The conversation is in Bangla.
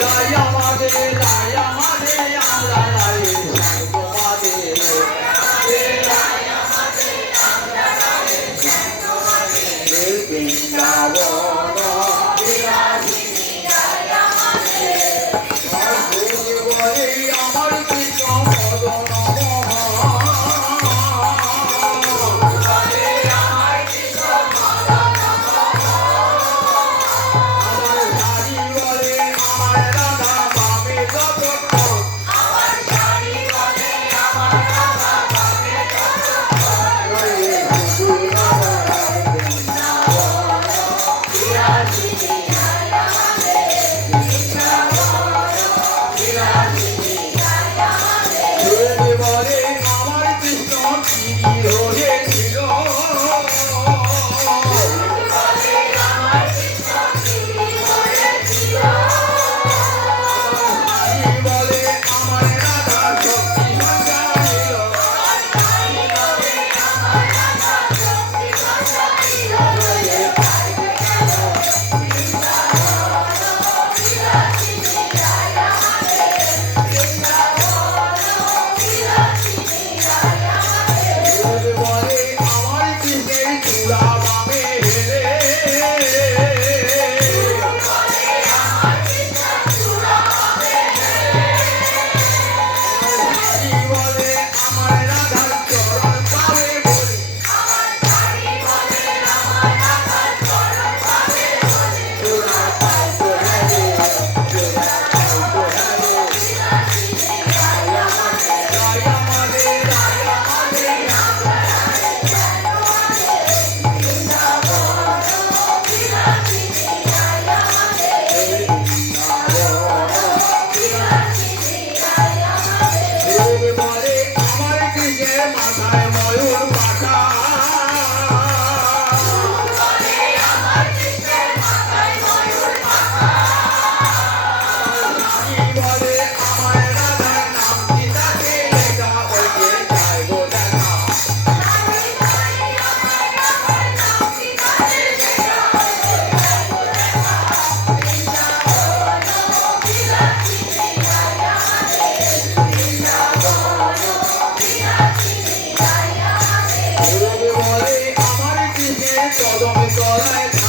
Raya Madera I don't be so late.